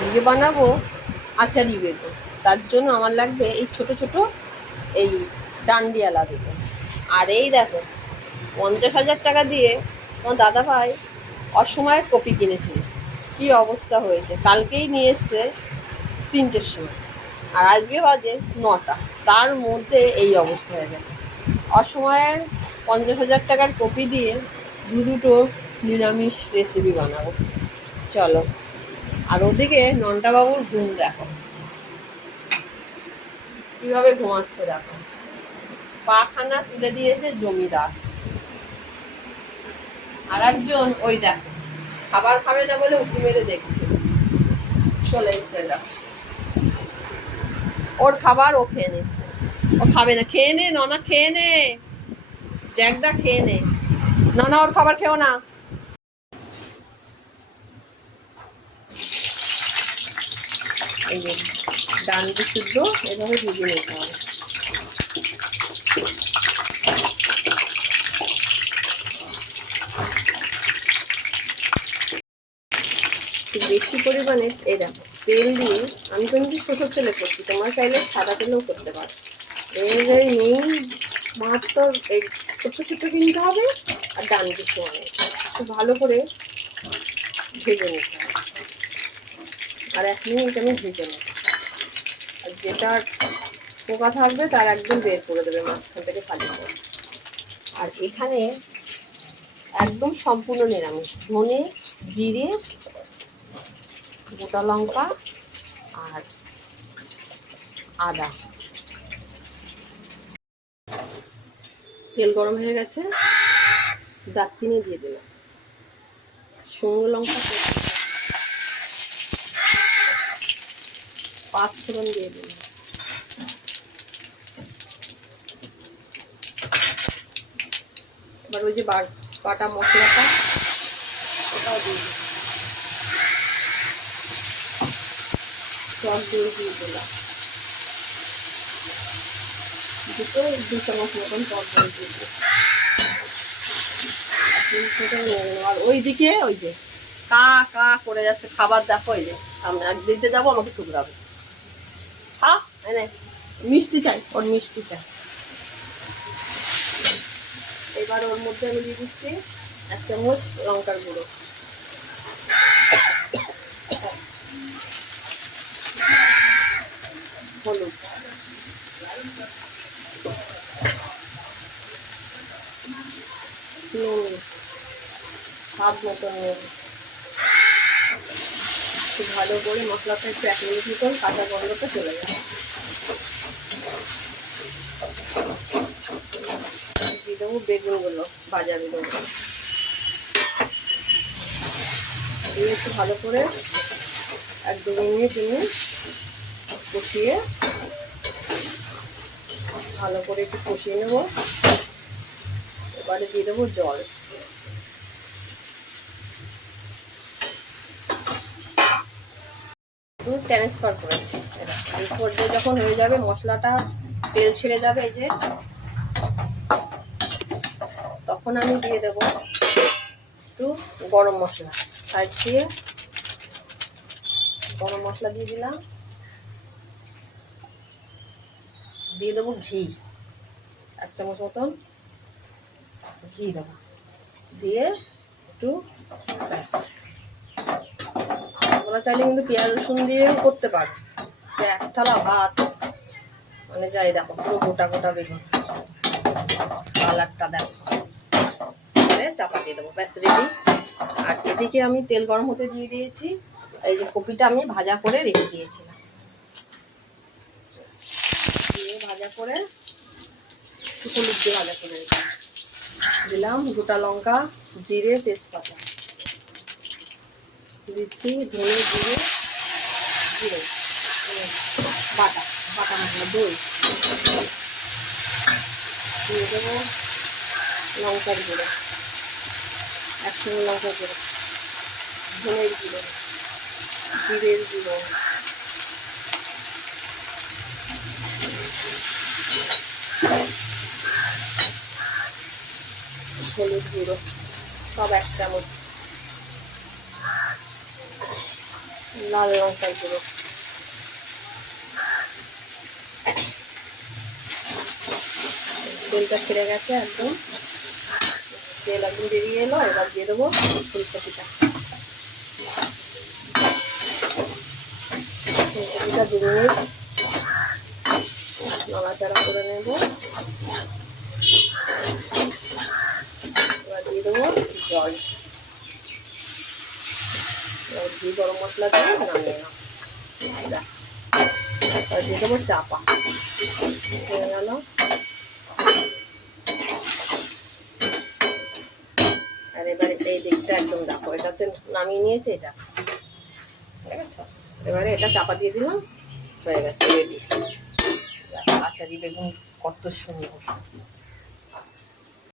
আজকে বানাবো আচারি বেগুন। তার জন্য আমার লাগবে এই ছোট ছোট এই ডান্ডিয়ালা বেগুন। আর এই দেখো 50,000 টাকা দিয়ে তোমার দাদাভাই অসময়ের কপি কিনেছিল। কি অবস্থা হয়েছে! কালকেই নিয়ে এসছে 3টের সময়, আর আজকে বাজে 9টা। তার মধ্যে এই অবস্থা হয়ে গেছে। অসময়ের 50,000 টাকার কপি দিয়ে দুটো নিরামিষ রেসিপি বানাবো। চলো। আর ওদিকে নন্টাবাবুর ঘুম দেখো, কিভাবে ঘুমাচ্ছে দেখো। পাখানা তুলে দিয়েছে জমিদার। আর একজন ওই দেখো খাবার খাবে না বলে উঁকি মেরে দেখছে, চলে এসছে। দেখো ওর খাবার ও খেয়ে নিচ্ছে। ও খাবে না, খেয়ে নে ননা, খেয়ে নে জ্যাকদা, খেয়ে নে। ননা ওর খাবার খেও না। এই যে ডান্ডি শুদ্ধ এভাবে ভিজে নিতে হবে। বেশি পরিমাণে এই দেখো তেল দিয়ে, আমি কিন্তু সরষের তেলে করছি, তোমরা চাইলে সাদা তেলেও করতে পারো। এর মেইন মাছ তো এই ছোট্ট ছোট্ট কিনতে হবে, আর ডান্ডির সময় খুব ভালো করে ভেজে নিতে হবে। আর 1 মিনিট আমি ভেজে নেব। আর যেটার পোকা থাকবে তার একদম বের করে দেবে মাঝখান থেকে খালি করে। আর এখানে একদম সম্পূর্ণ নিরামিষ, ধনে, জিরে, গোটা লঙ্কা আর আদা। তেল গরম হয়ে গেছে, দারচিনি দিয়ে দিলাম, শুকনো লঙ্কা, 5 ফোড়ন দিয়ে দিলাম। এবার ওই যে বাটা মশলাটা ওটাও দিয়ে দিলাম, টক দই দিয়ে দিলাম, 2 চামচ মতন টক দই দিয়ে দিলাম। আর ওইদিকে ওই যে কা কা করে যাচ্ছে খাবার, দেখো ওই যে সামনে এক দিতে যাবো, আমাকে টুকরাবে। হ্যাঁ এনে মিষ্টি চাই, ওর মিষ্টি চাই। এবার ওর মধ্যে আমি দিয়ে দিচ্ছি 1 চামচ লঙ্কার গুঁড়ো, হলুদ, নুন স্বাদ মতন নুন। খুব ভালো করে মশলাটা একটু 1 মিনিট মতন কাঁচা গন্ধটা চলে যাবে। দিয়ে দেবো বেগুনগুলো, ভাজা বেগুনগুলো দিয়ে একটু ভালো করে 1-2 মিনিট কষিয়ে, ভালো করে একটু কষিয়ে নেব। এবারে দিয়ে দেবো জল। দুধ ট্রান্সফার করেছি। এই পর্যায়ে যখন হয়ে যাবে, মশলাটা তেল ছেড়ে যাবে এই যে, তখন আমি দিয়ে দেব একটু গরম মশলা। সাইড দিয়ে গরম মশলা দিয়ে দিলাম, দিয়ে দেবো ঘি, 1 চামচ মতন ঘি দেবো, দিয়ে একটু ব্যাস। তোমরা চাইলে কিন্তু পেঁয়াজ রসুন দিয়েও করতে পারো। 1 থালা ভাত মানে যাই, দেখো পুরো গোটা গোটা বেগুন, কালারটা দেখো। চাপা দিয়ে দেবো, ব্যাস রেডি। আর এদিকে আমি তেল গরম হতে দিয়ে দিয়েছি। এই যে কপিটা আমি ভাজা করে রেখে দিয়েছিলাম, দিয়ে ভাজা করে হলুদ দিয়ে ভাজা করে দিলাম, গোটা লঙ্কা, জিরে, তেজপাতা দিচ্ছি, ধনে, জিরে, জিরে বাটা বাটা মশলা, দই দিয়ে দেবো, লঙ্কার গুঁড়ো, একসঙ্গে লঙ্কার গুঁড়ো, ধনের গুঁড়ো, জিরের গুঁড়ো, হলুদ গুঁড়ো, সব 1 চামচ, লাল লঙ্কার গুঁড়ো, তেলটা ছেড়ে গেছে একদম, তেল একদম বেরিয়ে এলো। এবার দিয়ে দেবো ফুলকপিটা, ফুলকপিটা 2 মিনিট নাড়াচাড়া করে নেব। এবার দিয়ে দেবো জল, এবার ঘি গরম মশলা দিয়ে নামিয়ে নাও। এবার দিয়ে দেবো চাপা, হয়ে গেল। আর এবারে এই দিকটা একদম দেখো, এটাতে নামিয়ে নিয়েছে এটা, ঠিক আছে। এবারে এটা চাপা দিয়ে দিলাম, হয়ে গেছে রেডি। আচারি বেগুন কত সুন্দর।